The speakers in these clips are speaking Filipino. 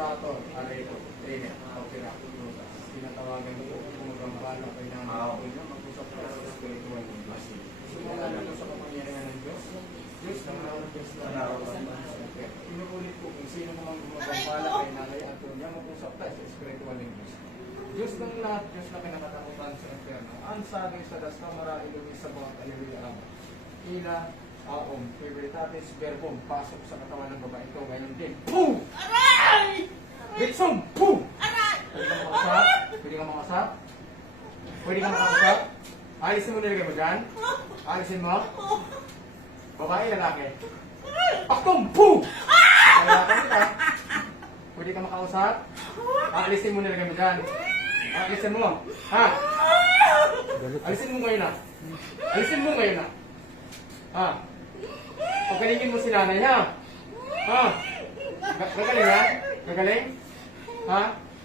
Sator, Areto, Trainer, Opera, tinatawagan ko kung magambala kay namin niya, mag-usap ka sa spiritual ng Diyos. Sumula na ito sa kapangyarihan ng Diyos. Diyos, ng araw ng Diyos na narawasan ng Siyempre. Inuulit ko kung sino mang magambala kay nanay at niya, mag-usap tayo sa spiritual ng Diyos. Diyos ng lahat, Diyos na kinakatakutan sa inferno. Ang sagay sa das kamara, ilumi sa mga kaliliang. Ila, aom, favoritatis, verbum, pasok sa katawan ng babae ito. Ngayon din, boom! Aray! Bitsong, boom! Aray! Pwede ka makasap? Pwede ka makasap? Pwede ka makasap? Alisin mo nilagay mo dyan? Alisin mo? Babae, lalaki? Pakong, boom! Kailangan kita. Pwede ka makausap? Alisin mo nilagay mo dyan? Alisin mo. Ha? Alisin mo ngayon na. Alisin mo ngayon na. Ha? Pagalingin mo si nanay, ha? Ha? Gagaling yan? Gagaling? Ha?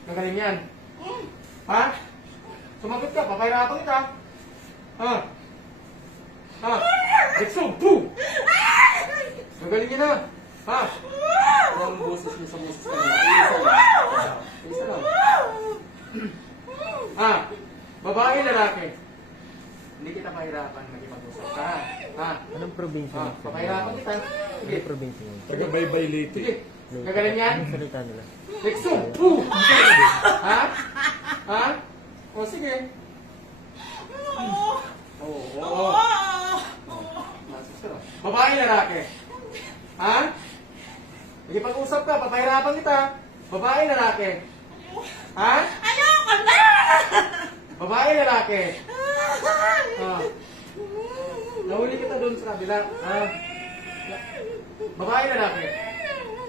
Gagaling yan? Ha? Sumagot ka, papahirapan kita. Ha? Ha? Bitsong, boom! Gagaling yan, ha? Ha? Ang boses niyo sa boses ka niya. Isa lang. Isa lang. Ha? Babae, lalaki? Hindi kita mahirapan magipag-usap ka. Ha? Anong probinsya Ha? mo? Papahirapan kita. Sige. Anong probinsya mo? Taga-baybay Leyte. Sige. Gagaling yan? Anong salita nila? Bitsong, boom! Ha? Ha? O sige. Oo. Oo. Babae, lalaki? Ha? Sige, pag-usap ka, papahirapan kita. Babae, lalaki? Ha? Ayoko na! Babae, lalaki? Ha? Nahuli kita doon sa kabila. Ha? Babae, lalaki?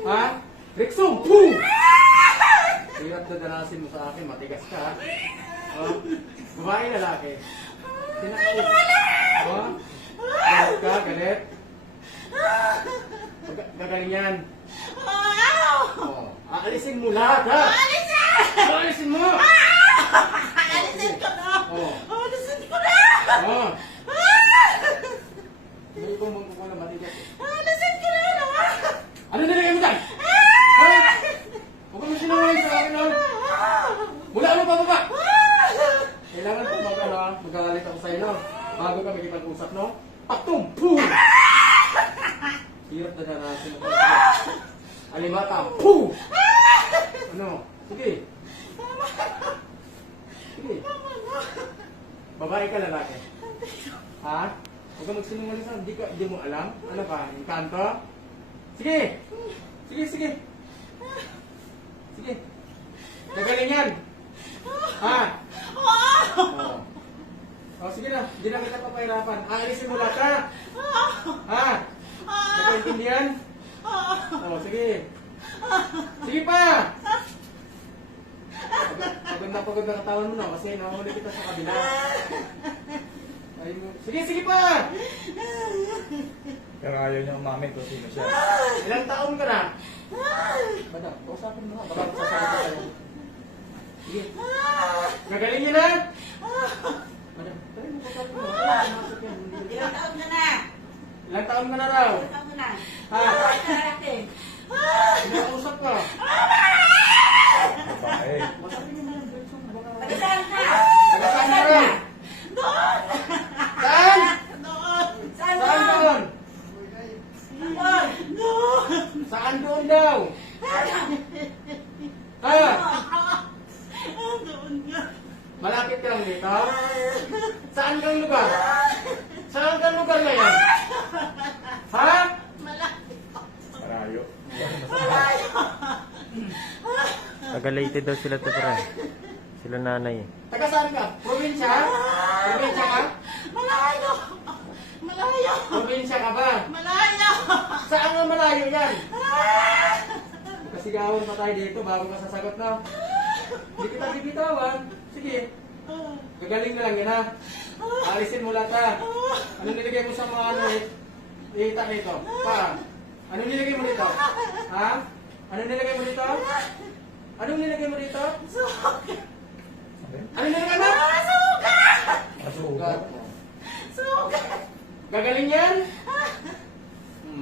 Ha? Riksong, boom! Hirap na danasin mo sa akin, matigas ka. Ha? Babae, lalaki? Pinakausap. Ha? Galit ka, galit? Gagaling yan. Oh, aalisin mo lahat, ha? Aalisin mo! Alisin ko na! Oh. Alisin ko na! Oh. Hindi ko magkukuha na matigas. Alisin ko na! Ano nilagay mo dyan? Ha? Huwag ka masinungaling sa akin, ha? Mula ano pa baba? Kailangan ko magalit ako sa'yo, no? Bago kami kipag-usap, no? Paktum! Pum! Hirap na nanasin ako. Alimata! Pum! Ano? Sige. Sige. Babae ka, lalaki? Ha? Huwag ka magsinungaling sa akin. Hindi mo alam? Ano ka? Encanto? Sige! Sige, sige! Sige! Nagaling yan! Ha? Oh. Oh, sige na. Hindi na kita papahirapan. Aalisin mo lahat, ha? Ha? Nakaintindihan? Oh, sige. Sige pa! Pagod na katawan mo na kasi nahuli kita sa kabila. Sige, sige pa! Pero ayaw niya umamin kung sino siya. Ilang taon ka na? Madam, kausapin mo nga. Baka sasabi ka tayo. Sige. Nagaling niya na? Madam, tayo mo kausapin mo. Pumasok yan. Ilang taon ka na? Ilang taon ka na raw? Ilang taon ka na? Ha? Babae ka natin. Pinausap ka. Babae. Masapin niyo na yung Benson. Tagasaan ka? Tagasaan ka raw? Doon! Saan? Doon! Saan Saan doon? Doon! Doon! Saan doon daw? Ha? Doon nga. Malapit ka lang dito? Saan kang lugar? Saan kang lugar na yan? Ha? Marayo. Taga-Leyte daw sila to, pre. Sila nanay eh. Taga saan ka? Probinsya? Probinsya ka? Malayo! Malayo! Probinsya ka ba? Malayo! Saan nga malayo yan? Kasigawan pa tayo dito bago ka sasagot na. Hindi kita bibitawan. Sige. Gagaling na lang yan, ha? Alisin mo lahat, ha? Ano nilagay mo sa mga ano ihita nito? Pa? Ano nilagay mo dito? Ha? Ano nilagay mo dito? Anong nilagay mo dito? Ano nilagay mo? Masugat. Gagaling yan?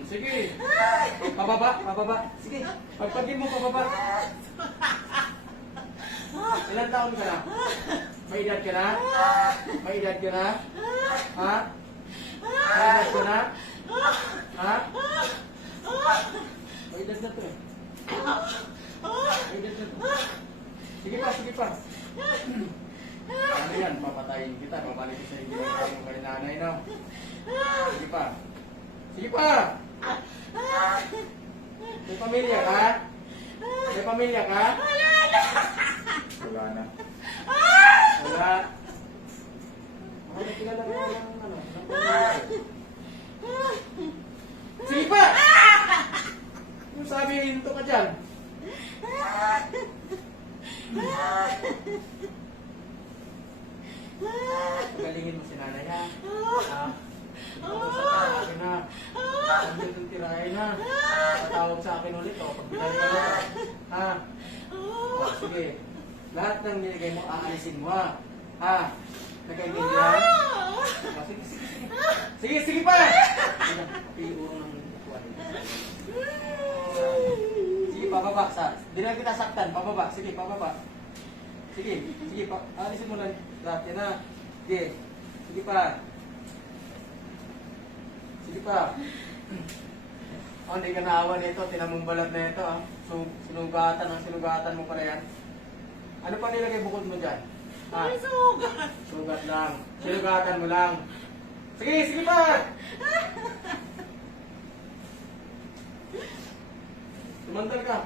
Sige. Pababa, pababa. Sige. Pagpagin mo pababa. Ilan taon ka na? May edad ka na? May edad ka na? Ha? May edad ka na? Ha? May edad na to eh. May edad na to. Sige pa, sige pa. Ano yan? Papatayin kita. Babalik ko sa iyo. Yung kay nanay, no? Sige pa. Sige pa! May pamilya ka? May pamilya ka? Wala na. Wala. Ano kilala mo ng ano? Ng pamilya? Sige pa! Yung sabi, hinto ka dyan. Pagalingin mo si nanay, ha? Ha? Patawag sa akin, ha? Hindi itong tirahin, ha? Patawag sa akin ulit, o. Pag binalik ka na, ha? O, sige. Lahat ng nilagay mo, aalisin mo, ha? Ha? Nagkaintindihan? O, sige, sige, sige. Sige, sige pa! Piuro ng kuwan. Sige, pababa. Di na kita saktan. Pababa. Sige, pababa. Sige, sige pa. Alisin mo lang lahat yan, ha? Sige. Sige pa. Sige pa. Oh, hindi ka naawa nito. Tinamong balat na ito, ha? So, sinugatan. Ang sinugatan mo pa rin yan. Ano pa nilagay bukod mo dyan? Ha? May sugat. Sugat lang. Sinugatan mo lang. Sige, sige pa! Tumantal ka.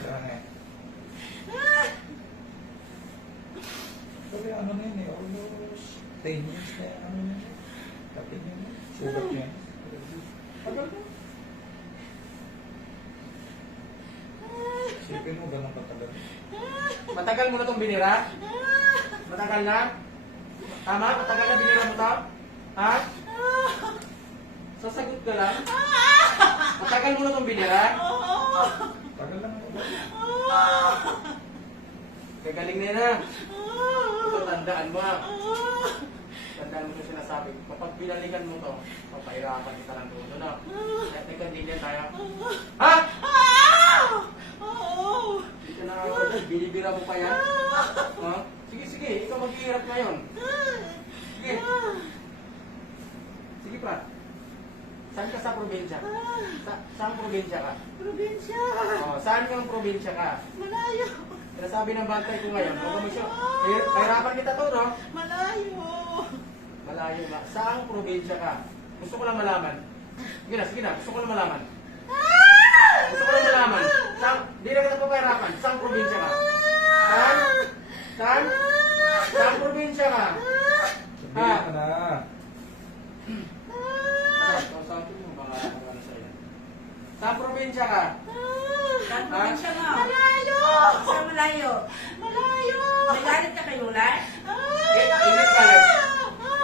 Wala na eh. Sabi ano na yun eh. Almost 10 years na ano na yun. Kapit yun. Sugat niya. Tagal ka. Sipin mo ganun katagal. Matagal mo na itong binira? Matagal na? Tama? Matagal na binira mo ito? Ha? Sasagot ka lang? Matagal mo na itong binira? Tagal lang ako. Gagaling na yan, ha? Ito, tandaan mo, ha? Tandaan mo yung sinasabi. Kapag pinalikan mo to, papahirapan kita ng dulo, no? At nagkandinya tayo. Ha? Dito na ako, binibira mo pa yan? Ha? Sige, sige, ikaw maghihirap ngayon. Sige. Sige pa. Saan ka sa probinsya? Saan probinsya ka? Probinsya. Oh, saan kang probinsya ka? Malayo. Sinasabi ng bantay ko ngayon, huwag mo siya. Kahirapan kita to, no? Malayo. Malayo nga. Saang probinsya ka? Gusto ko lang malaman. Sige na, sige na. Gusto ko lang malaman. Gusto ko lang malaman. Di na kita papahirapan. Saang probinsya ka? Saan? Saan? Saang probinsya ka? Sabihin ka na. Sabi mo, baka ano sa'yo. Saang probinsya ka? Saan probinsya mo? Malayo! Saan malayo? Malayo! May galit ka kay Lulay? Ingit galit.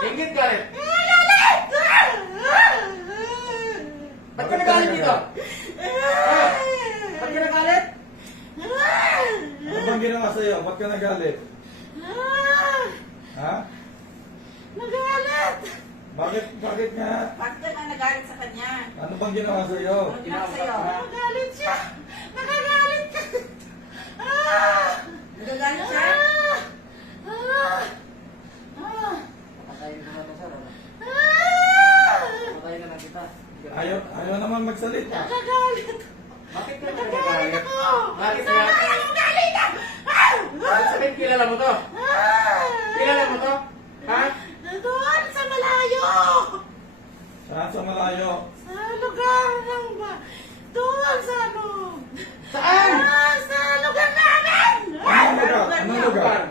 Ingit galit. Ba't ka nagalit dito? Ha? Ba't ka nagalit? Ano bang ginawa sa'yo? Ba't ka nagalit? Ha? Nagalit! Bakit? Bakit nga? Bakit ka na nagalit sa kanya? Ano bang ginawa sa'yo? Ano ginawa sa'yo? Nagalit siya! Nagagalit ka! Nagagalit siya? Patayin ko na ito, sir. Ano? Patayin na lang kita. Ayaw naman magsalita. Nagagalit! Bakit ka Nagagalit nagagalit? ako! Bakit nga? Nagagalit ka! Bakit sabihin kilala mo to? Kilala mo to? Ha? Doon sa malayo! Saan sa malayo? Sa lugar ng ba? Doon sa ano? Saan? Sa lugar namin! Anong lugar? Anong lugar?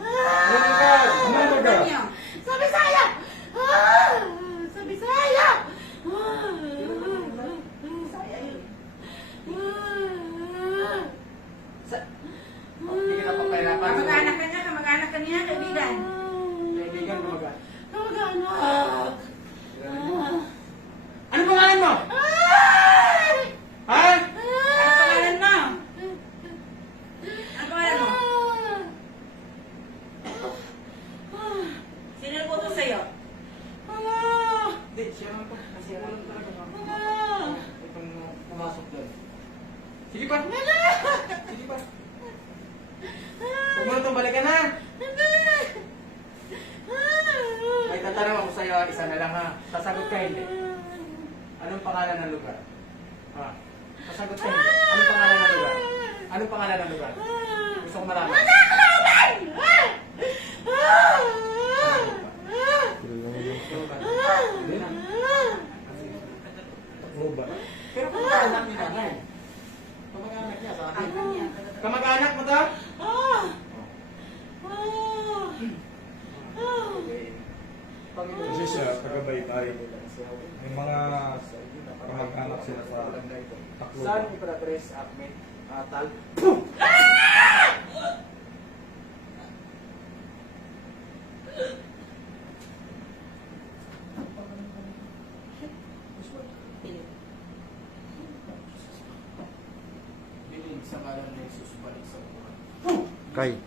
Anong lugar? Anong lugar? Niyo? Sa Bisaya! Sa Bisaya! Saya yun. Hindi kita papahirapan. Kamag-anak ka niya, kamag-anak ka niya, kaibigan. Kaibigan mo mag Kamag-anak! Ano pangalan mo? Ha? Ano pangalan mo? Ano pangalan mo? Sige pa. Sige pa. Huwag mo na itong balikan ha. May tatanong ako sa'yo, isa na lang ha. Sasagot ka hindi. Anong pangalan ng lugar? Ha? Sasagot ka hindi. Anong pangalan ng lugar? Anong pangalan ng lugar? Gusto ko malaman. Hindi na. Takloban. Pero kamag-anak ni nanay. Kamag-anak niya sa atin. Kamag-anak mo ta? Panginoon. Kasi siya, taga-Baytay. May mga kamag-anak sila sa San Tacloban. Imperatriz Ahmed Tal. Binig sa ngalan ni Jesus balik sa ulan. Kay.